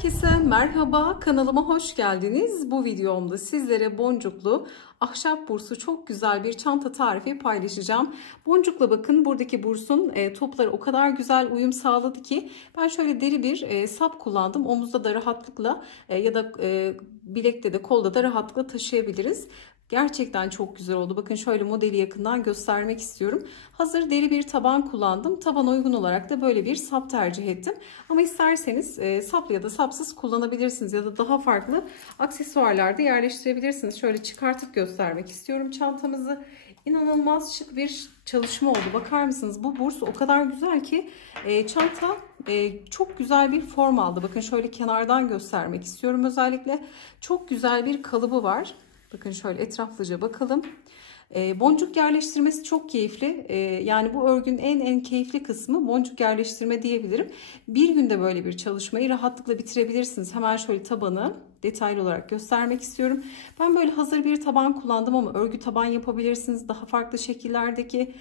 Herkese merhaba, kanalıma hoş geldiniz. Bu videomda sizlere boncuklu ahşap bursu çok güzel bir çanta tarifi paylaşacağım. Boncukla bakın buradaki bursun topları o kadar güzel uyum sağladı ki ben şöyle deri bir sap kullandım. Omuzda da rahatlıkla ya da bilekte de kolda da rahatlıkla taşıyabiliriz. Gerçekten çok güzel oldu. Bakın şöyle modeli yakından göstermek istiyorum. Hazır deri bir taban kullandım. Tabana uygun olarak da böyle bir sap tercih ettim. Ama isterseniz saplı ya da sapsız kullanabilirsiniz. Ya da daha farklı aksesuarlar da yerleştirebilirsiniz. Şöyle çıkartıp göstermek istiyorum çantamızı. İnanılmaz şık bir çalışma oldu. Bakar mısınız? Bu burs o kadar güzel ki çanta çok güzel bir form aldı. Bakın şöyle kenardan göstermek istiyorum özellikle. Çok güzel bir kalıbı var. Bakın şöyle etraflıca bakalım. Boncuk yerleştirmesi çok keyifli. Yani bu örgünün en keyifli kısmı boncuk yerleştirme diyebilirim. Bir günde böyle bir çalışmayı rahatlıkla bitirebilirsiniz. Hemen şöyle tabanı detaylı olarak göstermek istiyorum. Ben böyle hazır bir taban kullandım ama örgü taban yapabilirsiniz. Daha farklı şekillerdeki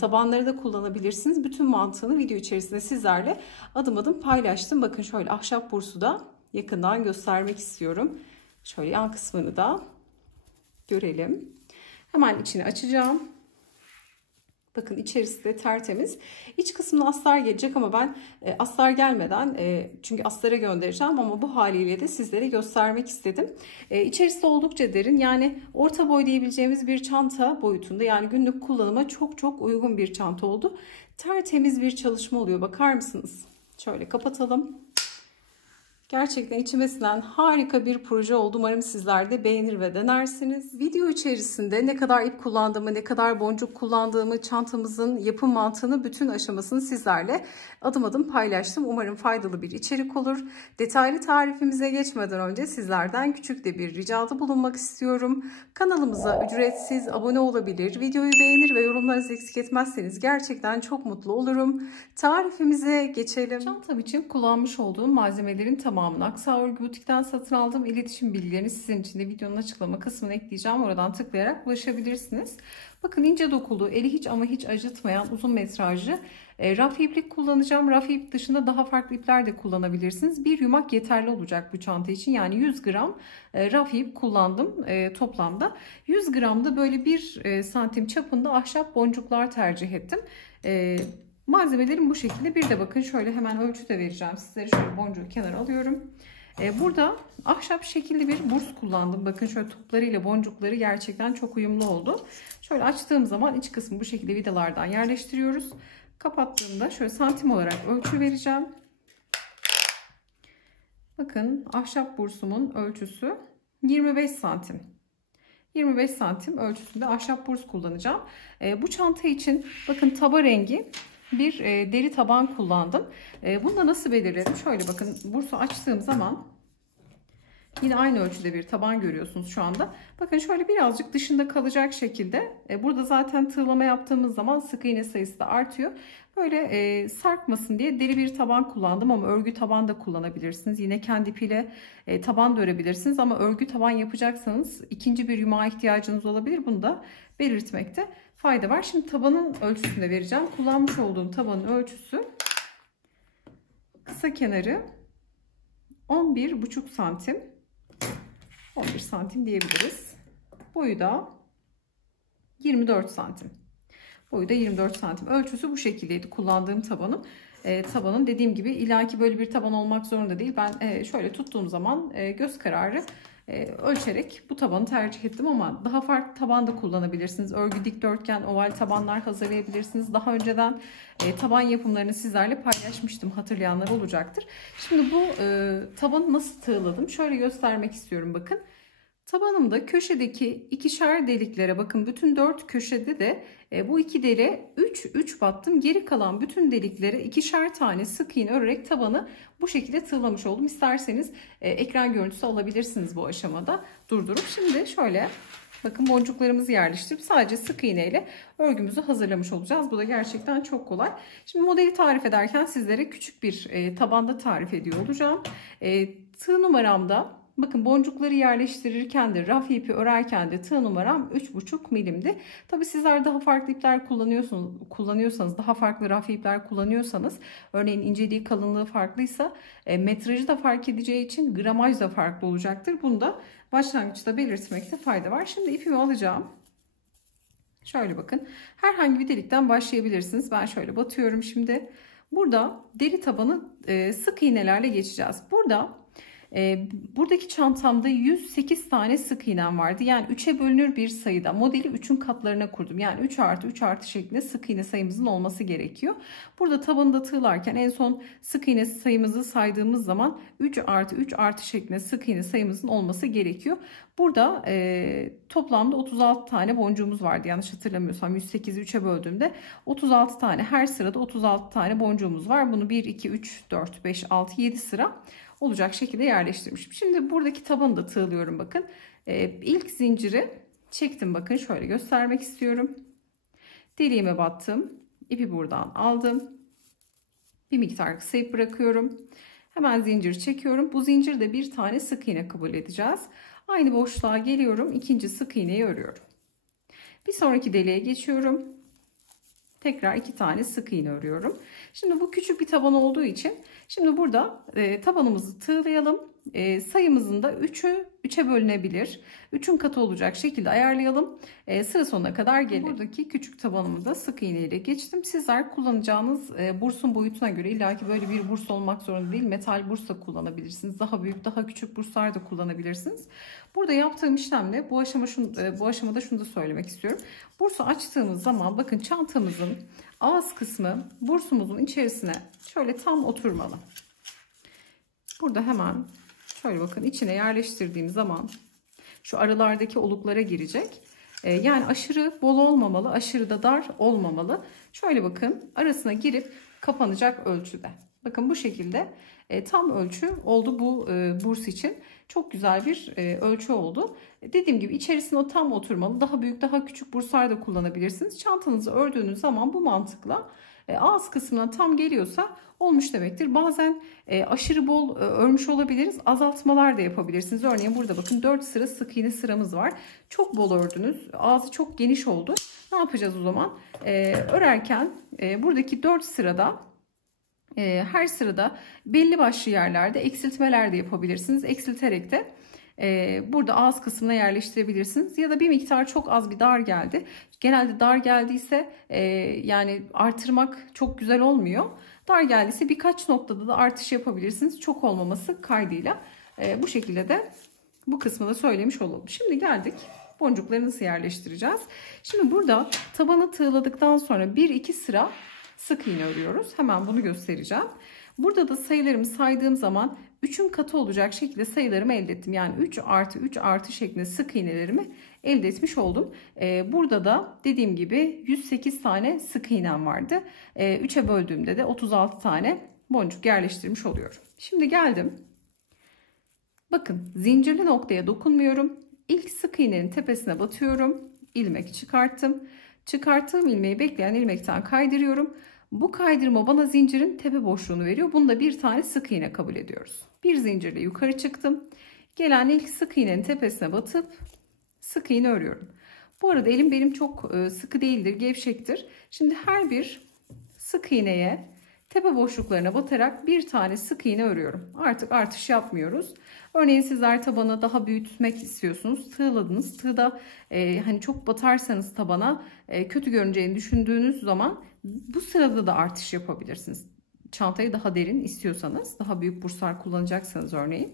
tabanları da kullanabilirsiniz. Bütün mantığını video içerisinde sizlerle adım adım paylaştım. Bakın şöyle ahşap bursu da yakından göstermek istiyorum. Şöyle yan kısmını da görelim. Hemen içini açacağım. Bakın içerisi de tertemiz. İç kısmına astar gelecek ama ben astar gelmeden çünkü astara göndereceğim ama bu haliyle de sizlere göstermek istedim. İçerisi de oldukça derin. Yani orta boy diyebileceğimiz bir çanta boyutunda. Yani günlük kullanıma çok uygun bir çanta oldu. Tertemiz bir çalışma oluyor. Bakar mısınız? Şöyle kapatalım. Gerçekten içime sinen harika bir proje oldu. Umarım sizler de beğenir ve denersiniz. Video içerisinde ne kadar ip kullandığımı, ne kadar boncuk kullandığımı, çantamızın yapım mantığını bütün aşamasını sizlerle adım adım paylaştım. Umarım faydalı bir içerik olur. Detaylı tarifimize geçmeden önce sizlerden küçük de bir ricada bulunmak istiyorum. Kanalımıza ücretsiz abone olabilir, videoyu beğenir ve yorumlarınızı eksik etmezseniz gerçekten çok mutlu olurum. Tarifimize geçelim. Çantam için kullanmış olduğum malzemelerin tamamını Aksa Örgü Butik'ten satın aldım. İletişim bilgilerini sizin için de videonun açıklama kısmına ekleyeceğim. Oradan tıklayarak ulaşabilirsiniz. Bakın ince dokulu, eli hiç ama hiç acıtmayan uzun metrajlı raf iplik kullanacağım. Raf ip dışında daha farklı ipler de kullanabilirsiniz. Bir yumak yeterli olacak bu çanta için. Yani 100 gram raf ip kullandım toplamda. 100 gram da böyle 1 santim çapında ahşap boncuklar tercih ettim. Malzemelerim bu şekilde. Bir de bakın şöyle hemen ölçü de vereceğim sizlere. Şöyle boncuğu kenara alıyorum. Burada ahşap şekilli bir burs kullandım. Bakın şöyle toplarıyla boncukları gerçekten çok uyumlu oldu. Şöyle açtığım zaman iç kısmı bu şekilde vidalardan yerleştiriyoruz. Kapattığımda şöyle santim olarak ölçü vereceğim. Bakın ahşap bursumun ölçüsü 25 santim. 25 santim ölçüsünde ahşap burs kullanacağım. Bu çanta için bakın taba rengi bir deri taban kullandım. Bunu da nasıl belirledim? Şöyle bakın bursu açtığım zaman yine aynı ölçüde bir taban görüyorsunuz şu anda. Bakın şöyle birazcık dışında kalacak şekilde. Burada zaten tığlama yaptığımız zaman sık iğne sayısı da artıyor. Böyle sarkmasın diye deri bir taban kullandım ama örgü taban da kullanabilirsiniz. Yine kendi ipiyle taban da örebilirsiniz ama örgü taban yapacaksanız ikinci bir yumağa ihtiyacınız olabilir. Bunu da belirtmekte fayda var. Şimdi tabanın ölçüsünü de vereceğim. Kullanmış olduğum tabanın ölçüsü kısa kenarı 11,5 santim. 11 santim diyebiliriz. Boyu da 24 santim. Boyu da 24 santim. Ölçüsü bu şekildeydi kullandığım tabanım. Tabanın dediğim gibi illaki böyle bir taban olmak zorunda değil. Ben şöyle tuttuğum zaman göz kararı ölçerek bu tabanı tercih ettim ama daha farklı taban da kullanabilirsiniz. Örgü dikdörtgen, oval tabanlar hazırlayabilirsiniz. Daha önceden taban yapımlarını sizlerle paylaşmıştım. Hatırlayanlar olacaktır. Şimdi bu tabanı nasıl tığladım? Şöyle göstermek istiyorum bakın. Tabanımda köşedeki ikişer deliklere bakın bütün 4 köşede de bu iki deliğe 3 battım. Geri kalan bütün deliklere ikişer tane sık iğne örerek tabanı bu şekilde tığlamış oldum. İsterseniz ekran görüntüsü alabilirsiniz bu aşamada durdurup. Şimdi şöyle bakın boncuklarımızı yerleştirip sadece sık iğne ile örgümüzü hazırlamış olacağız. Bu da gerçekten çok kolay. Şimdi modeli tarif ederken sizlere küçük bir tabanda tarif ediyor olacağım. Tığ numaramda Bakın boncukları yerleştirirken de raf ipi örerken de tığ numaram 3,5 milimdi. Tabi sizler daha farklı ipler kullanıyorsanız, daha farklı raf ipler kullanıyorsanız, örneğin inceliği kalınlığı farklıysa metrajı da fark edeceği için gramaj da farklı olacaktır. Bunu da başlangıçta belirtmekte fayda var. Şimdi ipimi alacağım. Şöyle bakın, herhangi bir delikten başlayabilirsiniz. Ben şöyle batıyorum şimdi. Burada deri tabanı sık iğnelerle geçeceğiz. Buradaki çantamda 108 tane sık iğnem vardı. Yani 3'e bölünür bir sayıda. Modeli 3'ün katlarına kurdum. Yani 3 artı 3 artı şeklinde sık iğne sayımızın olması gerekiyor. Burada tabanında tığlarken en son sık iğne sayımızı saydığımız zaman 3 artı 3 artı şeklinde sık iğne sayımızın olması gerekiyor. Burada toplamda 36 tane boncuğumuz vardı. Yanlış hatırlamıyorsam 108'i 3'e böldüğümde 36 tane, her sırada 36 tane boncuğumuz var. Bunu 1, 2, 3, 4, 5, 6, 7 sıra olacak şekilde yerleştirmişim. Şimdi buradaki tabanı da tığlıyorum bakın. İlk zinciri çektim, bakın şöyle göstermek istiyorum. Deliğime battım. İpi buradan aldım. Bir miktar kısa ip bırakıyorum. Hemen zincir çekiyorum. Bu zincirde bir tane sık iğne kabul edeceğiz. Aynı boşluğa geliyorum. İkinci sık iğneyi örüyorum. Bir sonraki deliğe geçiyorum. Tekrar 2 tane sık iğne örüyorum. Şimdi bu küçük bir taban olduğu için şimdi burada tabanımızı tığlayalım. Sayımızın da 3'e bölünebilir. 3'ün katı olacak şekilde ayarlayalım. Sıra sonuna kadar gelin. Buradaki küçük tabanımı da sık iğne ile geçtim. Sizler kullanacağınız bursun boyutuna göre, illaki böyle bir burs olmak zorunda değil, metal burs da kullanabilirsiniz. Daha büyük, daha küçük burslar da kullanabilirsiniz. Burada yaptığım işlemle bu aşamada şunu da söylemek istiyorum. Bursu açtığımız zaman bakın çantamızın ağız kısmı bursumuzun içerisine şöyle tam oturmalı. Burada hemen şöyle bakın, içine yerleştirdiğim zaman şu aralardaki oluklara girecek. Yani aşırı bol olmamalı, aşırı da dar olmamalı. Şöyle bakın, arasına girip kapanacak ölçüde. Bakın bu şekilde tam ölçü oldu bu burs için. Çok güzel bir ölçü oldu. Dediğim gibi içerisine o tam oturmalı. Daha büyük, daha küçük burslar da kullanabilirsiniz. Çantanızı ördüğünüz zaman bu mantıkla ağız kısmına tam geliyorsa olmuş demektir. Bazen aşırı bol örmüş olabiliriz. Azaltmalar da yapabilirsiniz. Örneğin burada bakın 4 sıra sık iğne sıramız var. Çok bol ördünüz. Ağzı çok geniş oldu. Ne yapacağız o zaman? Örerken buradaki 4 sırada her sırada belli başlı yerlerde eksiltmeler de yapabilirsiniz. Eksilterek de burada ağız kısmına yerleştirebilirsiniz. Ya da bir miktar çok az bir dar geldi. Genelde dar geldiyse yani artırmak çok güzel olmuyor. Dar geldiyse birkaç noktada da artış yapabilirsiniz. Çok olmaması kaydıyla. Bu şekilde de bu kısmı da söylemiş olalım. Şimdi geldik boncukları nasıl yerleştireceğiz. Şimdi burada tabanı tığladıktan sonra 1-2 sıra sık iğne örüyoruz. Hemen bunu göstereceğim. Burada da sayılarımı saydığım zaman 3'ün katı olacak şekilde sayılarımı elde ettim. Yani 3 artı 3 artı şeklinde sık iğnelerimi elde etmiş oldum. Burada da dediğim gibi 108 tane sık iğnem vardı. 3'e böldüğümde de 36 tane boncuk yerleştirmiş oluyorum. Şimdi geldim. Bakın zincirli noktaya dokunmuyorum. İlk sık iğnenin tepesine batıyorum. İlmek çıkarttım. Çıkarttığım ilmeği bekleyen ilmekten kaydırıyorum. Bu kaydırma bana zincirin tepe boşluğunu veriyor. Bunda bir tane sık iğne kabul ediyoruz. Bir zincirle yukarı çıktım. Gelen ilk sık iğnenin tepesine batıp sık iğne örüyorum. Bu arada elim benim çok sıkı değildir, gevşektir. Şimdi her bir sık iğneye tepe boşluklarına batarak bir tane sık iğne örüyorum. Artık artış yapmıyoruz. Örneğin sizler tabanı daha büyütmek istiyorsunuz. Tığladınız. Tığda hani çok batarsanız tabana kötü görüneceğini düşündüğünüz zaman bu sırada da artış yapabilirsiniz. Çantayı daha derin istiyorsanız, daha büyük burslar kullanacaksanız örneğin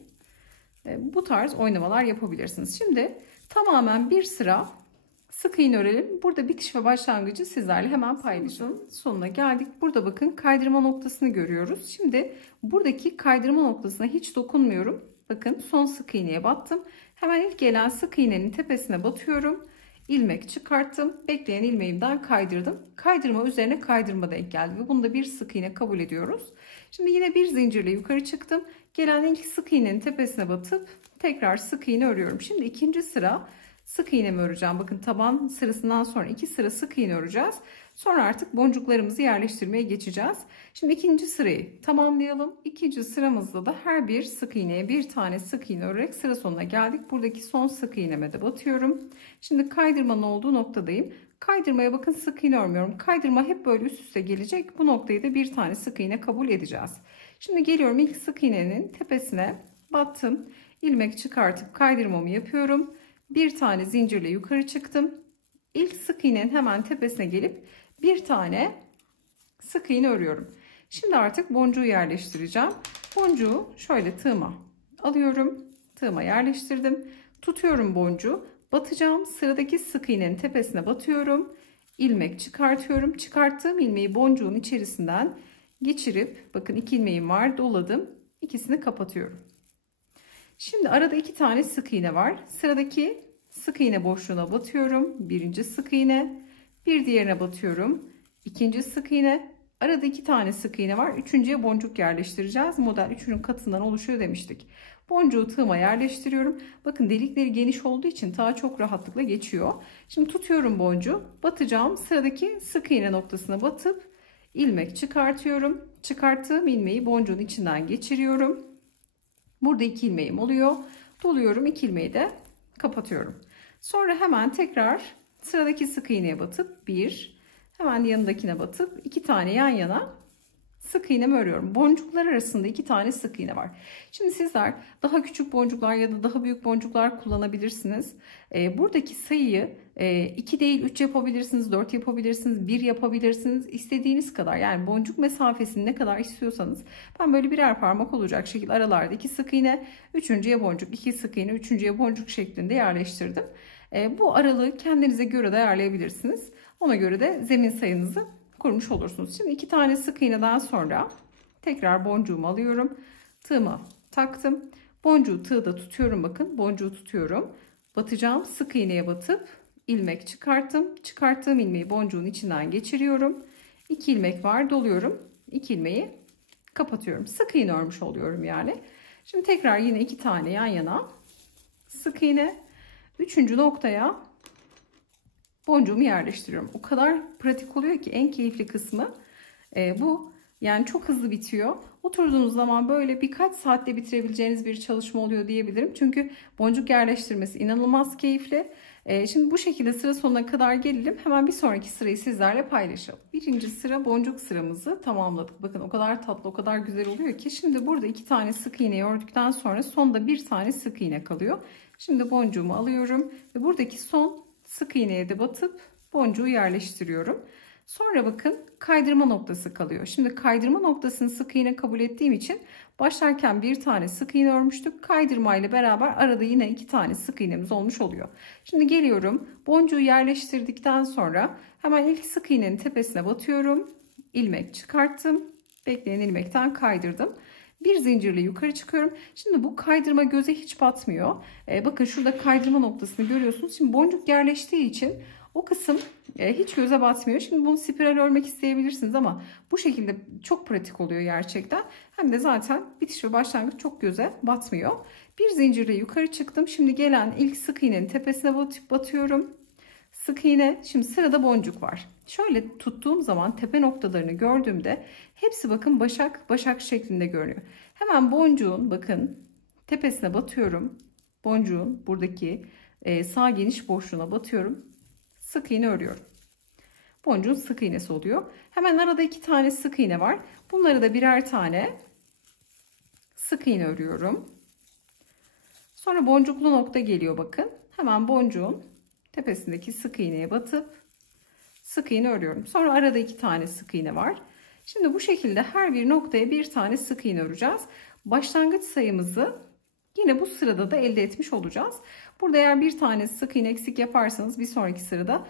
bu tarz oynamalar yapabilirsiniz. Şimdi tamamen bir sıra sık iğne örelim. Burada bitiş ve başlangıcı sizlerle hemen paylaşalım. Sonuna geldik. Burada bakın kaydırma noktasını görüyoruz. Şimdi buradaki kaydırma noktasına hiç dokunmuyorum. Bakın son sık iğneye battım. Hemen ilk gelen sık iğnenin tepesine batıyorum. İlmek çıkarttım. Bekleyen ilmeğimden kaydırdım. Kaydırma üzerine kaydırma denk geldi. Ve bunu da bir sık iğne kabul ediyoruz. Şimdi yine bir zincirle yukarı çıktım. Gelen ilk sık iğnenin tepesine batıp tekrar sık iğne örüyorum. Şimdi ikinci sıra Sık iğnemi öreceğim. Bakın taban sırasından sonra 2 sıra sık iğne öreceğiz. Sonra artık boncuklarımızı yerleştirmeye geçeceğiz. Şimdi ikinci sırayı tamamlayalım. İkinci sıramızda da her bir sık iğneye bir tane sık iğne örerek sıra sonuna geldik. Buradaki son sık iğneme de batıyorum. Şimdi kaydırmanın olduğu noktadayım. Kaydırmaya bakın sık iğne örmüyorum. Kaydırma hep böyle üst üste gelecek. Bu noktayı da bir tane sık iğne kabul edeceğiz. Şimdi geliyorum ilk sık iğnenin tepesine battım. İlmek çıkartıp kaydırmamı yapıyorum. Bir tane zincirle yukarı çıktım. İlk sık iğnenin hemen tepesine gelip bir tane sık iğne örüyorum. Şimdi artık boncuğu yerleştireceğim. Boncuğu şöyle tığıma alıyorum. Tığıma yerleştirdim. Tutuyorum boncuğu. Batacağım. Sıradaki sık iğnenin tepesine batıyorum. İlmek çıkartıyorum. Çıkarttığım ilmeği boncuğun içerisinden geçirip bakın 2 ilmeğim var. Doladım. İkisini kapatıyorum. Şimdi arada 2 tane sık iğne var. Sıradaki sık iğne boşluğuna batıyorum. Birinci sık iğne. Bir diğerine batıyorum. İkinci sık iğne. Arada 2 tane sık iğne var. Üçüncüye boncuk yerleştireceğiz. Model 3'ünün katından oluşuyor demiştik. Boncuğu tığıma yerleştiriyorum. Bakın delikleri geniş olduğu için daha çok rahatlıkla geçiyor. Şimdi tutuyorum boncuğu. Batacağım. Sıradaki sık iğne noktasına batıp ilmek çıkartıyorum. Çıkarttığım ilmeği boncuğun içinden geçiriyorum. Burada 2 ilmeğim oluyor. Doluyorum. 2 ilmeği de kapatıyorum. Sonra hemen tekrar sıradaki sık iğneye batıp hemen yanındakine batıp 2 tane yan yana sık iğnemi örüyorum. Boncuklar arasında 2 tane sık iğne var. Şimdi sizler daha küçük boncuklar ya da daha büyük boncuklar kullanabilirsiniz. Buradaki sayıyı 2 değil 3 yapabilirsiniz, 4 yapabilirsiniz, 1 yapabilirsiniz. İstediğiniz kadar, yani boncuk mesafesini ne kadar istiyorsanız. Ben böyle birer parmak olacak şekilde aralarda 2 sık iğne, üçüncüye boncuk, 2 sık iğne, üçüncüye boncuk şeklinde yerleştirdim. Bu aralığı kendinize göre de ayarlayabilirsiniz. Ona göre de zemin sayınızı kurmuş olursunuz. Şimdi 2 tane sık iğneden sonra tekrar boncuğumu alıyorum. Tığıma taktım. Boncuğu tığda tutuyorum, bakın boncuğu tutuyorum. Batacağım, sık iğneye batıp ilmek çıkarttım. Çıkarttığım ilmeği boncuğun içinden geçiriyorum. 2 ilmek var, doluyorum. 2 ilmeği kapatıyorum. Sık iğne örmüş oluyorum yani. Şimdi tekrar yine 2 tane yan yana sık iğne. Üçüncü noktaya boncuğumu yerleştiriyorum. O kadar pratik oluyor ki en keyifli kısmı bu. Yani çok hızlı bitiyor. Oturduğunuz zaman böyle birkaç saatte bitirebileceğiniz bir çalışma oluyor diyebilirim. Çünkü boncuk yerleştirmesi inanılmaz keyifli. Şimdi bu şekilde sıra sonuna kadar gelelim. Hemen bir sonraki sırayı sizlerle paylaşalım. Birinci sıra boncuk sıramızı tamamladık. Bakın o kadar tatlı, o kadar güzel oluyor ki. Şimdi burada 2 tane sık iğne ördükten sonra sonda bir tane sık iğne kalıyor. Şimdi boncuğumu alıyorum ve buradaki son sık iğneye de batıp boncuğu yerleştiriyorum. Sonra bakın kaydırma noktası kalıyor. Şimdi kaydırma noktasını sık iğne kabul ettiğim için başlarken bir tane sık iğne örmüştük. Kaydırma ile beraber arada yine 2 tane sık iğnemiz olmuş oluyor. Şimdi geliyorum, boncuğu yerleştirdikten sonra hemen ilk sık iğnenin tepesine batıyorum. İlmek çıkarttım. Bekleyen ilmekten kaydırdım. Bir zincirle yukarı çıkıyorum. Şimdi bu kaydırma göze hiç batmıyor. Bakın şurada kaydırma noktasını görüyorsunuz. Şimdi boncuk yerleştiği için o kısım hiç göze batmıyor. Şimdi bunu spiral örmek isteyebilirsiniz ama bu şekilde çok pratik oluyor gerçekten. Hem de zaten bitiş ve başlangıç çok göze batmıyor. Bir zincirle yukarı çıktım. Şimdi gelen ilk sık iğnenin tepesine batıyorum. Sık iğne. Şimdi sırada boncuk var. Şöyle tuttuğum zaman tepe noktalarını gördüğümde hepsi bakın başak başak şeklinde görünüyor. Hemen boncuğun bakın tepesine batıyorum. Boncuğun buradaki sağ geniş boşluğuna batıyorum. Sık iğne örüyorum. Boncuğun sık iğnesi oluyor. Hemen arada 2 tane sık iğne var. Bunları da birer tane sık iğne örüyorum. Sonra boncuklu nokta geliyor bakın. Hemen boncuğun tepesindeki sık iğneye batıp sık iğne örüyorum. Sonra arada 2 tane sık iğne var. Şimdi bu şekilde her bir noktaya bir tane sık iğne öreceğiz. Başlangıç sayımızı yine bu sırada da elde etmiş olacağız. Burada eğer bir tane sık iğne eksik yaparsanız bir sonraki sırada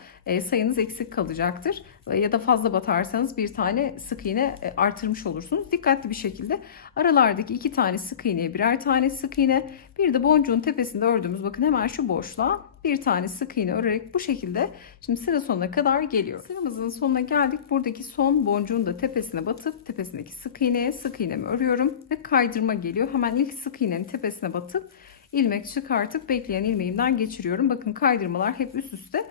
sayınız eksik kalacaktır. Ya da fazla batarsanız bir tane sık iğne artırmış olursunuz. Dikkatli bir şekilde aralardaki 2 tane sık iğneye birer tane sık iğne, bir de boncuğun tepesinde ördüğümüz bakın hemen şu boşluğa bir tane sık iğne örerek bu şekilde şimdi sıra sonuna kadar geliyor. Sıramızın sonuna geldik. Buradaki son boncuğun da tepesine batıp tepesindeki sık iğneye sık iğnemi örüyorum ve kaydırma geliyor. Hemen ilk sık iğnenin tepesine batıp ilmek çıkartıp bekleyen ilmeğimden geçiriyorum. Bakın kaydırmalar hep üst üste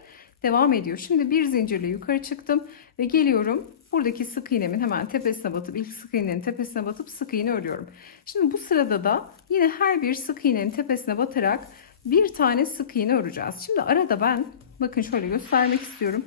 devam ediyor. Şimdi bir zincirle yukarı çıktım ve geliyorum. Buradaki sık iğnemin hemen tepesine batıp ilk sık iğnenin tepesine batıp sık iğne örüyorum. Şimdi bu sırada da yine her bir sık iğnenin tepesine batarak bir tane sık iğne öreceğiz. Şimdi arada ben bakın şöyle göstermek istiyorum.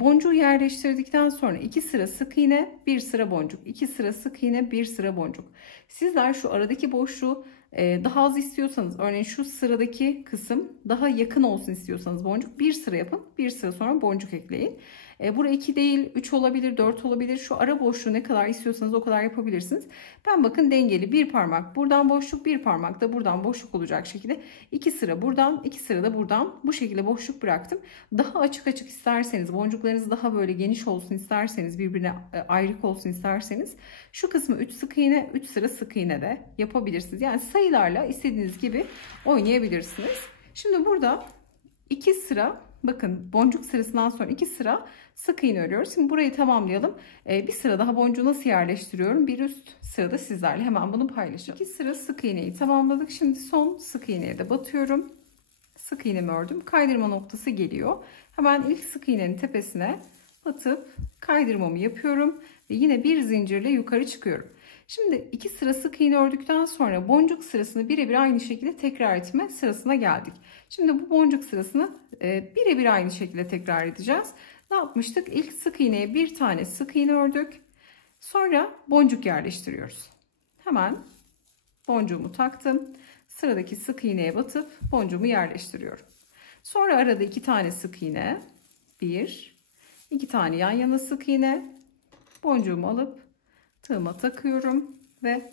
Boncuğu yerleştirdikten sonra 2 sıra sık iğne, 1 sıra boncuk, 2 sıra sık iğne, 1 sıra boncuk. Sizler şu aradaki boşluğu daha az istiyorsanız, örneğin şu sıradaki kısım daha yakın olsun istiyorsanız boncuk, 1 sıra yapın, 1 sıra sonra boncuk ekleyin. Buraya 2 değil 3 olabilir, 4 olabilir. Şu ara boşluğu ne kadar istiyorsanız o kadar yapabilirsiniz. Ben bakın dengeli bir parmak buradan boşluk, bir parmak da buradan boşluk olacak şekilde 2 sıra buradan, 2 sıra da buradan bu şekilde boşluk bıraktım. Daha açık açık isterseniz, boncuklarınız daha böyle geniş olsun isterseniz, birbirine ayrık olsun isterseniz şu kısmı 3 sık iğne, 3 sıra sık iğne de yapabilirsiniz. Yani sayılarla istediğiniz gibi oynayabilirsiniz. Şimdi burada 2 sıra, bakın boncuk sırasından sonra 2 sıra sık iğne örüyoruz. Şimdi burayı tamamlayalım. Bir sıra daha boncuğu nasıl yerleştiriyorum? Bir üst sırada sizlerle hemen bunu paylaşacağım. 2 sıra sık iğneyi tamamladık. Şimdi son sık iğneye de batıyorum. Sık iğnemi ördüm. Kaydırma noktası geliyor. Hemen ilk sık iğnenin tepesine batıp kaydırmamı yapıyorum ve yine bir zincirle yukarı çıkıyorum. Şimdi 2 sıra sık iğne ördükten sonra boncuk sırasını birebir aynı şekilde tekrar etme sırasına geldik. Şimdi bu boncuk sırasını birebir aynı şekilde tekrar edeceğiz. Ne yapmıştık? İlk sık iğneye bir tane sık iğne ördük. Sonra boncuk yerleştiriyoruz. Hemen boncuğumu taktım. Sıradaki sık iğneye batıp boncuğumu yerleştiriyorum. Sonra arada 2 tane sık iğne. 1, 2 tane yan yana sık iğne. Boncuğumu alıp tığıma takıyorum ve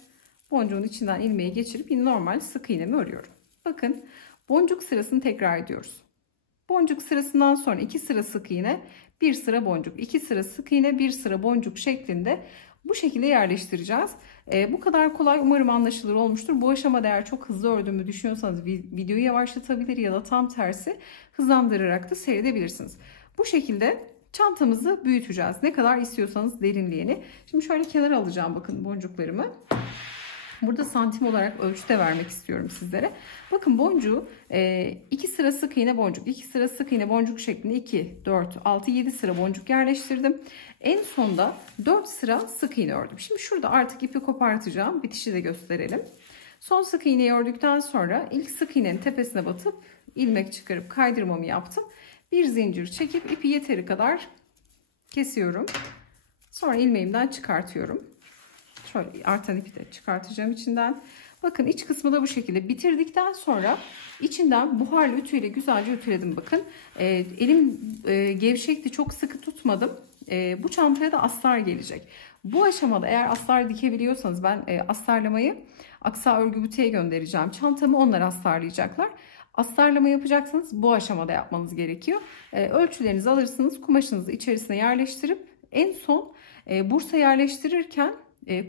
boncuğun içinden ilmeği geçirip yine normal sık iğnemi örüyorum. Bakın boncuk sırasını tekrar ediyoruz. Boncuk sırasından sonra 2 sıra sık iğne, 1 sıra boncuk, 2 sıra sık iğne, 1 sıra boncuk şeklinde bu şekilde yerleştireceğiz. Bu kadar kolay, umarım anlaşılır olmuştur. Bu aşamada eğer çok hızlı ördüğümü düşünüyorsanız videoyu yavaşlatabilir ya da tam tersi hızlandırarak da seyredebilirsiniz. Bu şekilde çantamızı büyüteceğiz. Ne kadar istiyorsanız derinliğini. Şimdi şöyle kenara alacağım bakın boncuklarımı. Burada santim olarak ölçüde vermek istiyorum sizlere. Bakın boncuğu 2 sıra sık iğne boncuk, 2 sıra sık iğne boncuk şeklinde 2, 4, 6, 7 sıra boncuk yerleştirdim. En sonda 4 sıra sık iğne ördüm. Şimdi şurada artık ipi kopartacağım. Bitişi de gösterelim. Son sık iğneyi ördükten sonra ilk sık iğnenin tepesine batıp ilmek çıkarıp kaydırmamı yaptım. Bir zincir çekip ipi yeteri kadar kesiyorum. Sonra ilmeğimden çıkartıyorum. Şöyle artan ipi de çıkartacağım içinden. Bakın iç kısmı da bu şekilde. Bitirdikten sonra içinden buharlı ütüyle güzelce ütüledim. Bakın elim gevşekti, çok sıkı tutmadım. Bu çantaya da astar gelecek. Bu aşamada eğer astar dikebiliyorsanız, ben astarlamayı Aksa Örgü Butiğe göndereceğim. Çantamı onlar astarlayacaklar. Astarlama yapacaksanız bu aşamada yapmanız gerekiyor. Ölçülerinizi alırsınız, kumaşınızı içerisine yerleştirip en son bursa yerleştirirken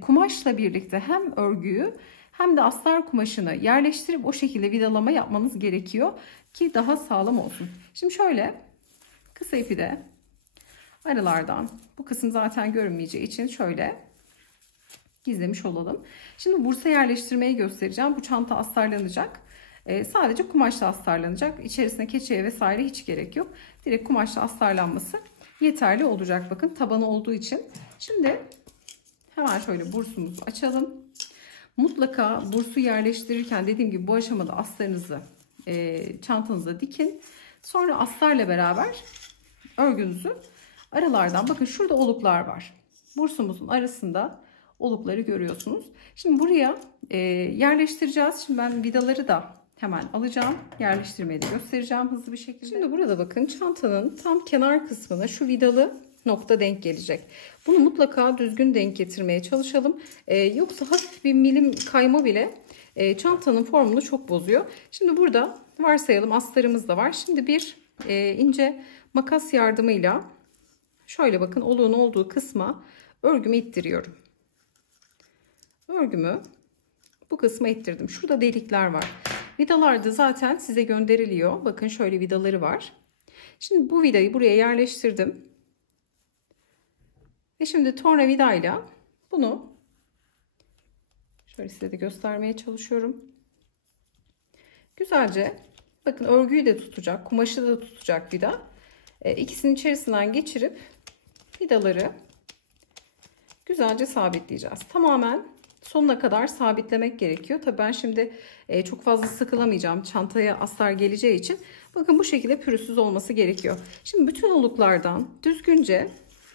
kumaşla birlikte hem örgüyü hem de astar kumaşını yerleştirip o şekilde vidalama yapmanız gerekiyor ki daha sağlam olsun. Şimdi şöyle kısa ipi de aralardan, bu kısım zaten görünmeyeceği için şöyle gizlemiş olalım. Şimdi bursa yerleştirmeyi göstereceğim. Bu çanta astarlanacak. Sadece kumaşla astarlanacak. İçerisine keçeye vesaire hiç gerek yok. Direkt kumaşla astarlanması yeterli olacak. Bakın tabanı olduğu için. Şimdi hemen şöyle bursumuzu açalım. Mutlaka bursu yerleştirirken dediğim gibi bu aşamada astarınızı çantanıza dikin. Sonra astarla beraber örgünüzü aralardan, bakın şurada oluklar var. Bursumuzun arasında olukları görüyorsunuz. Şimdi buraya yerleştireceğiz. Şimdi ben vidaları da hemen alacağım. Yerleştirmeyi de göstereceğim hızlı bir şekilde. Şimdi burada bakın çantanın tam kenar kısmına şu vidalı nokta denk gelecek. Bunu mutlaka düzgün denk getirmeye çalışalım. Yoksa hafif bir milim kayma bile çantanın formunu çok bozuyor. Şimdi burada varsayalım astarımız da var. Şimdi bir ince makas yardımıyla şöyle bakın oluğun olduğu kısma örgümü ittiriyorum. Örgümü bu kısma ittirdim. Şurada delikler var. Vidalar da zaten size gönderiliyor. Bakın şöyle vidaları var. Şimdi bu vidayı buraya yerleştirdim. Ve şimdi tornavidayla bunu şöyle size de göstermeye çalışıyorum. Güzelce bakın örgüyü de tutacak, kumaşı da tutacak vida. İkisinin içerisinden geçirip vidaları güzelce sabitleyeceğiz. Tamamen sonuna kadar sabitlemek gerekiyor. Tabii ben şimdi çok fazla sıkılamayacağım. Çantaya astar geleceği için. Bakın bu şekilde pürüzsüz olması gerekiyor. Şimdi bütün oluklardan düzgünce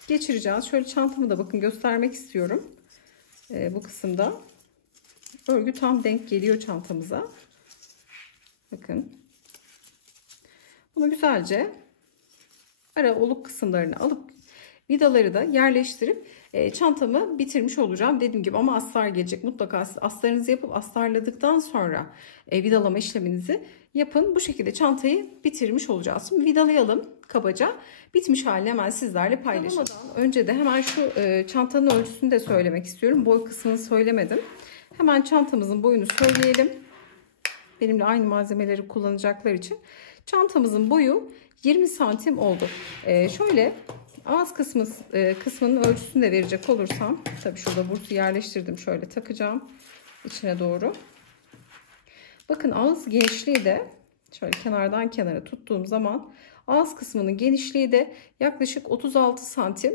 geçireceğiz. Şöyle çantamı da bakın göstermek istiyorum. Bu kısımda örgü tam denk geliyor çantamıza. Bakın. Bunu güzelce ara oluk kısımlarını alıp vidaları da yerleştirip çantamı bitirmiş olacağım. Dediğim gibi ama astar gelecek. Mutlaka siz astarınızı yapıp astarladıktan sonra vidalama işleminizi yapın. Bu şekilde çantayı bitirmiş olacağız. Şimdi vidalayalım kabaca. Bitmiş halini hemen sizlerle paylaşalım. Önce de hemen şu çantanın ölçüsünü de söylemek istiyorum. Boy kısmını söylemedim. Hemen çantamızın boyunu söyleyelim. Benimle aynı malzemeleri kullanacaklar için. Çantamızın boyu 20 santim oldu. Şöyle ağız kısmının ölçüsünü de verecek olursam. Tabii şurada bursu yerleştirdim. Şöyle takacağım içine doğru. Bakın ağız genişliği de şöyle kenardan kenara tuttuğum zaman ağız kısmının genişliği de yaklaşık 36 santim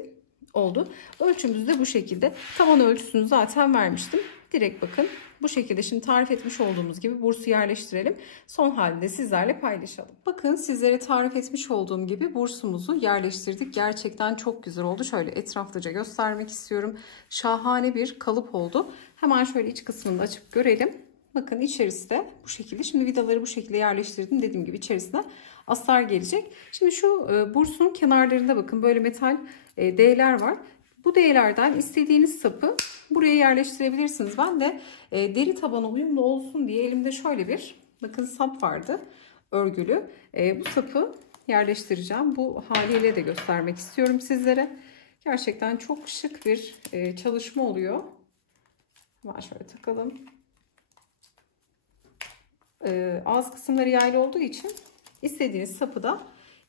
oldu. Ölçümüz de bu şekilde. Taban ölçüsünü zaten vermiştim. Direkt bakın bu şekilde şimdi tarif etmiş olduğumuz gibi bursu yerleştirelim. Son halde sizlerle paylaşalım. Bakın sizlere tarif etmiş olduğum gibi bursumuzu yerleştirdik. Gerçekten çok güzel oldu. Şöyle etraflıca göstermek istiyorum. Şahane bir kalıp oldu. Hemen şöyle iç kısmını da açıp görelim. Bakın içerisi de bu şekilde. Şimdi vidaları bu şekilde yerleştirdim. Dediğim gibi içerisine astar gelecek. Şimdi şu bursun kenarlarında bakın böyle metal D'ler var. Bu D'lerden istediğiniz sapı buraya yerleştirebilirsiniz. Ben de deri tabana uyumlu olsun diye elimde şöyle bir bakın sap vardı. Örgülü. Bu sapı yerleştireceğim. Bu haliyle de göstermek istiyorum sizlere. Gerçekten çok şık bir çalışma oluyor. Hemen şöyle takalım. Ağız kısımları yaylı olduğu için istediğiniz sapı da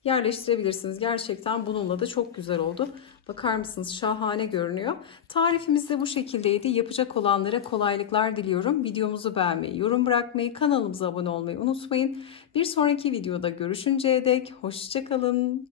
yerleştirebilirsiniz. Gerçekten bununla da çok güzel oldu. Bakar mısınız? Şahane görünüyor. Tarifimiz de bu şekildeydi. Yapacak olanlara kolaylıklar diliyorum. Videomuzu beğenmeyi, yorum bırakmayı, kanalımıza abone olmayı unutmayın. Bir sonraki videoda görüşünceye dek hoşça kalın.